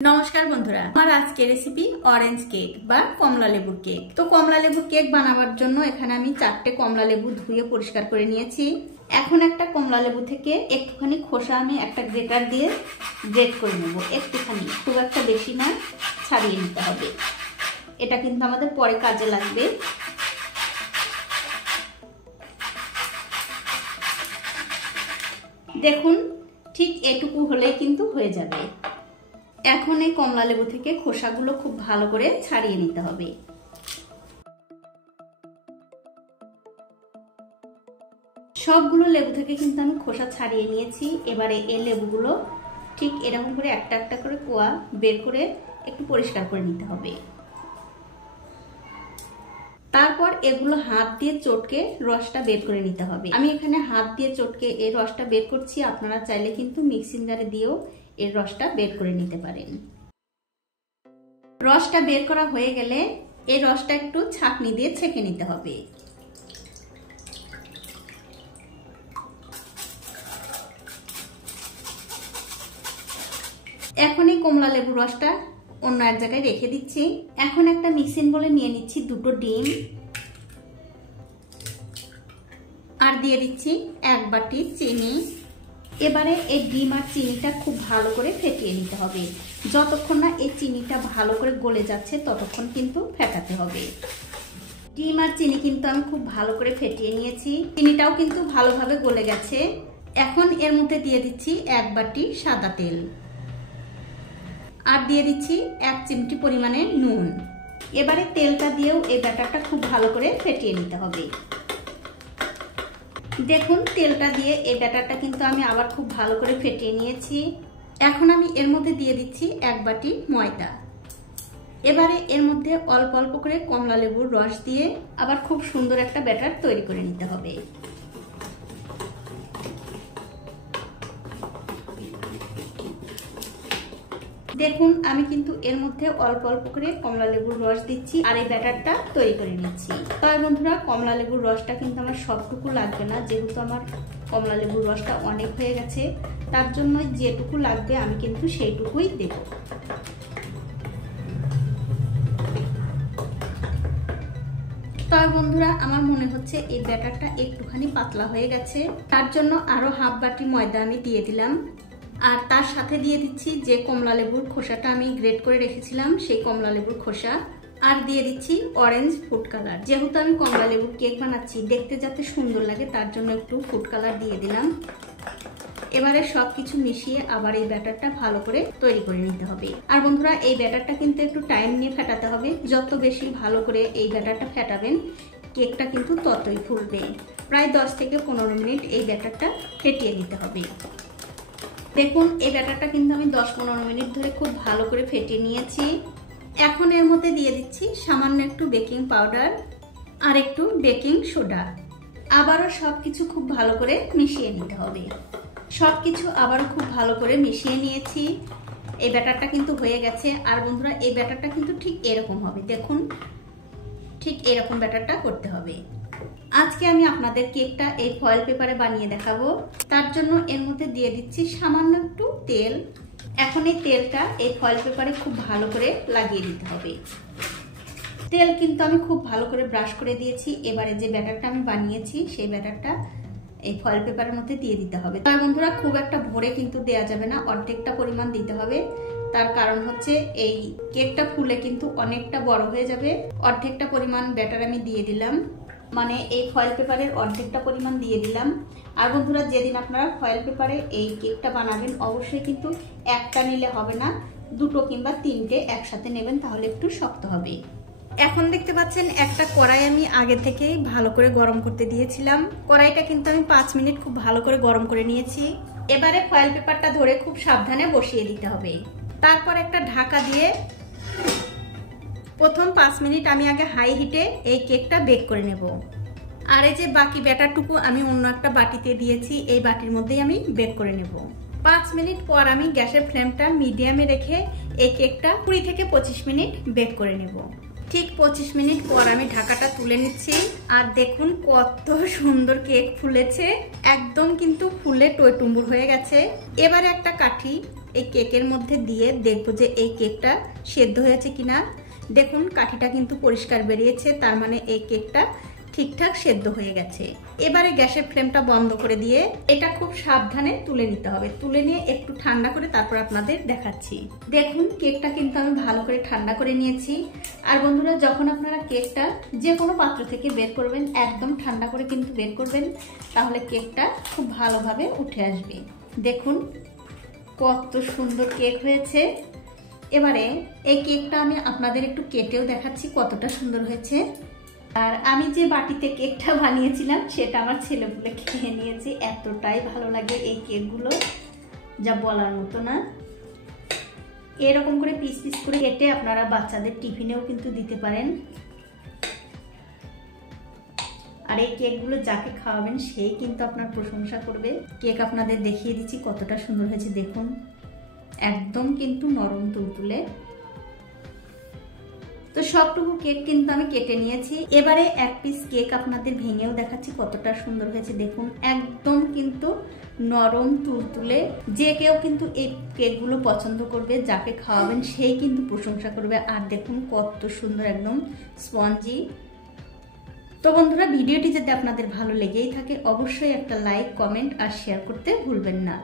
নমস্কার বন্ধুরা, আমার আজকে রেসিপি অরেঞ্জ কেক বা কমলা লেবুর কেক। তো কমলা লেবুর কেক বানাবার জন্য এখানে আমি 4টে কমলা লেবু ধুয়ে পরিষ্কার করে নিয়েছি। এখন একটা কমলা লেবু থেকে একটুখানি খোসা আমি একটা গ্রেটার দিয়ে গ্রেট করে নেব। একটুখানি, খুব একটা বেশি না, ছাড়িয়ে নিতে হবে। এটা কিন্তু আমাদের পরে কাজে লাগবে। দেখুন, ঠিক এটুকু হলেই কিন্তু হয়ে যাবে। এখন এই কমলা লেবু থেকে খোসাগুলো খুব ভালো করে ছাড়িয়ে নিতে হবে। সবগুলো লেবু থেকে কিন্তু আমি খোসা ছাড়িয়ে নিয়েছি। এবারে এই লেবুগুলো ঠিক এরকম করে একটা একটা করে কোয়া বের করে একটু পরিষ্কার করে নিতে হবে। তারপর এগুলো হাত দিয়ে চটকে রসটা বের করে নিতে হবে। আমি এখানে হাত দিয়ে চটকে এই রসটা বের করছি। আপনারা চাইলে কিন্তু মিক্সিং জারে দিয়েও এর রসটা বের করে নিতে পারেন। রসটা বের করা হয়ে গেলে এই রসটা একটু ছাঁকনি দিয়ে ছেঁকে নিতে হবে। এখন এই কমলা লেবুর রসটা অন্য এক জায়গায় রেখে দিচ্ছি। এখন একটা মিক্সিং বলে নিয়ে নিচ্ছি 2টো ডিম, আর দিয়ে দিচ্ছি 1 বাটি চিনি। এবারে এই ডিম আর চিনিটা খুব ভালো করে ফেটিয়ে নিতে হবে। যতক্ষণ না এই চিনিটা ভালো করে গলে যাচ্ছে ততক্ষণ কিন্তু ফেটাতে হবে। ডিম আর চিনি কিন্তু আমি খুব ভালো করে ফেটিয়ে নিয়েছি। চিনিটাও কিন্তু ভালোভাবে গলে গেছে। এখন এর মধ্যে দিয়ে দিচ্ছি 1 বাটি সাদা তেল, আর দিয়ে দিচ্ছি 1 চিমটি পরিমাণে নুন। এবারে তেলটা দিয়েও এই ব্যাটারটা খুব ভালো করে ফেটিয়ে নিতে হবে। দেখুন, তেলটা দিয়ে এই ব্যাটারটা কিন্তু আমি আবার খুব ভালো করে ফেটিয়ে নিয়েছি। এখন আমি এর মধ্যে দিয়ে দিচ্ছি 1 বাটি ময়দা। এবারে এর মধ্যে অল্প অল্প করে কমলা লেবুর রস দিয়ে আবার খুব সুন্দর একটা ব্যাটার তৈরি করে নিতে হবে। দেখুন, আমি কিন্তু এর মধ্যে অল্প অল্প করে কমলা লেবুর রস দিচ্ছি আর এই ব্যাটারটা তৈরি করে নিচ্ছি। তবে বন্ধুরা, কমলা লেবুর রসটা কিন্তু আমার সবটুকু লাগবে না, যেহেতু আমার কমলা লেবুর রসটা অনেক হয়ে গেছে। তার জন্য যেটুকু লাগবে আমি কিন্তু সেইটুকুই দেব। তবে বন্ধুরা, আমার মনে হচ্ছে এই ব্যাটারটা একটুখানি পাতলা হয়ে গেছে। তার জন্য আরো 1/2 বাটি ময়দা আমি দিয়ে দিলাম। আর তার সাথে দিয়ে দিচ্ছি যে কমলা লেবুর খোসাটা আমি গ্রেট করে রেখেছিলাম, সেই কমলা লেবুর খোসা। আর দিয়ে দিচ্ছি অরেঞ্জ ফুড কালার। যেহেতু আমি কমলা লেবুর কেক বানাচ্ছি, দেখতে যাতে সুন্দর লাগে তার জন্য একটু ফুড কালার দিয়ে দিলাম। এবারে সবকিছু মিশিয়ে আবার এই ব্যাটারটা ভালো করে তৈরি করে নিতে হবে। আর বন্ধুরা, এই ব্যাটারটা কিন্তু একটু টাইম নিয়ে ফেটাতে হবে। যত বেশি ভালো করে এই ব্যাটারটা ফেটাবেন, কেকটা কিন্তু ততই ফুলবে। প্রায় 10 থেকে 15 মিনিট এই ব্যাটারটা ফেটিয়ে নিতে হবে। দেখুন, এই ব্যাটারটা কিন্তু আমি 10-15 মিনিট ধরে খুব ভালো করে ফেটিয়ে নিয়েছি। এখন এর মধ্যে দিয়ে দিচ্ছি সামান্য একটু বেকিং পাউডার আর একটু বেকিং সোডা। আবারও সবকিছু খুব ভালো করে মিশিয়ে নিতে হবে। সবকিছু আবারও খুব ভালো করে মিশিয়ে নিয়েছি। এই ব্যাটারটা কিন্তু হয়ে গেছে। আর বন্ধুরা, এই ব্যাটারটা কিন্তু ঠিক এরকম হবে। দেখুন, ঠিক এরকম ব্যাটারটা করতে হবে। আজকে আমি আপনাদের কেকটা এই ফয়েল পেপারে বানিয়ে দেখাবো। তার জন্য এর মধ্যে দিয়ে দিচ্ছি সামান্য একটু তেল। এখন এই তেলটা এই ফয়েল পেপারে খুব ভালো করে লাগিয়ে দিতে হবে। তেল কিন্তু আমি খুব ভালো করে ব্রাশ করে দিয়েছি। এবারে যে ব্যাটারটা আমি বানিয়েছি সেই ব্যাটারটা এই ফয়েল পেপারের মধ্যে দিয়ে দিতে হবে। তবে বন্ধুরা, খুব একটা ভরে কিন্তু দেওয়া যাবে না, অর্ধেকটা পরিমাণ দিতে হবে। তার কারণ হচ্ছে এই কেকটা ফুলে কিন্তু অনেকটা বড় হয়ে যাবে। অর্ধেকটা পরিমাণ ব্যাটার আমি দিয়ে দিলাম, মানে এই ফয়েল পেপারের অর্ধেকটা পরিমাণ দিয়ে দিলাম। আর বন্ধুরা, যেদিন আপনারা ফয়েল পেপারে এই কেকটা বানাবেন, অবশ্যই কিন্তু একটা নিলে হবে না, 2টো কিংবা 3টে একসাথে নেবেন, তাহলে একটু শক্ত হবে। এখন দেখতে পাচ্ছেন একটা কড়াই আমি আগে থেকেই ভালো করে গরম করতে দিয়েছিলাম। কড়াইটা কিন্তু আমি 5 মিনিট খুব ভালো করে গরম করে নিয়েছি। এবারে ফয়েল পেপারটা ধরে খুব সাবধানে বসিয়ে দিতে হবে। তারপর একটা ঢাকা দিয়ে প্রথম 5 মিনিট আমি আগে হাই হিটে এই কেকটা বেক করে নেব। আর এই যে বাকি ব্যাটারটুকু আমি অন্য একটা বাটিতে দিয়েছি, এই বাটির মধ্যেই আমি বেক করে নেব। 5 মিনিট পর আমি গ্যাসের ফ্লেমটা মিডিয়ামে রেখে এই কেকটা 20 থেকে 25 মিনিট বেক করে নেব। ঠিক 25 মিনিট পর আমি ঢাকাটা তুলে নিচ্ছি। আর দেখুন কত সুন্দর কেক ফুলেছে, একদম কিন্তু ফুলে টইটুম্বুর হয়ে গেছে। এবারে একটা কাঠি এই কেকের মধ্যে দিয়ে দেখবো যে এই কেকটা সেদ্ধ হয়েছে কিনা। দেখুন কাঠিটা কিন্তু পরিষ্কার বেরিয়েছে, তার মানে এই কেকটা ঠিকঠাক সেদ্ধ হয়ে গেছে। এবারে গ্যাসের ফ্লেমটা বন্ধ করে দিয়ে এটা খুব সাবধানে তুলে নিতে হবে। তুলে নিয়ে একটু ঠান্ডা করে তারপর আপনাদের দেখাচ্ছি। দেখুন কেকটা কিন্তু আমি ভালো করে ঠান্ডা করে নিয়েছি। আর বন্ধুরা, যখন আপনারা কেকটা যে কোনো পাত্র থেকে বের করবেন, একদম ঠান্ডা করে কিন্তু বের করবেন, তাহলে কেকটা খুব ভালোভাবে উঠে আসবে। দেখুন কত সুন্দর কেক হয়েছে। এবারে এই কেকটা আমি আপনাদের একটু কেটেও দেখাচ্ছি কতটা সুন্দর হয়েছে। আর আমি যে বাটিতে কেকটা বানিয়েছিলাম সেটা আমার ছেলেপুলে খেয়ে নিয়েছে, এতটাই ভালো লাগে এই কেকগুলো, যা বলার মতো না। এরকম করে পিস পিস করে কেটে আপনারা বাচ্চাদের টিফিনেও কিন্তু দিতে পারেন। আর এই কেকগুলো যাকে খাওয়াবেন সেই কিন্তু আপনার প্রশংসা করবে। কেক আপনাদের দেখিয়ে দিচ্ছি কতটা সুন্দর হয়েছে। দেখুন একদম কিন্তু নরম তুলতুলে। তো সবটুকু কেক কিন্তু আমি কেটে নিয়েছি। এবারে এক পিস কেক আপনাদের ভেঙেও দেখাচ্ছি কতটা সুন্দর হয়েছে। দেখুন একদম কিন্তু নরম তুলতুলে। যে কেউ কিন্তু এই কেকগুলো পছন্দ করবে, যাকে খাওয়াবেন সেই কিন্তু প্রশংসা করবে। আর দেখুন কত সুন্দর একদম স্পঞ্জি। তো বন্ধুরা, ভিডিওটি যদি আপনাদের ভালো লেগেই থাকে অবশ্যই একটা লাইক, কমেন্ট আর শেয়ার করতে ভুলবেন না।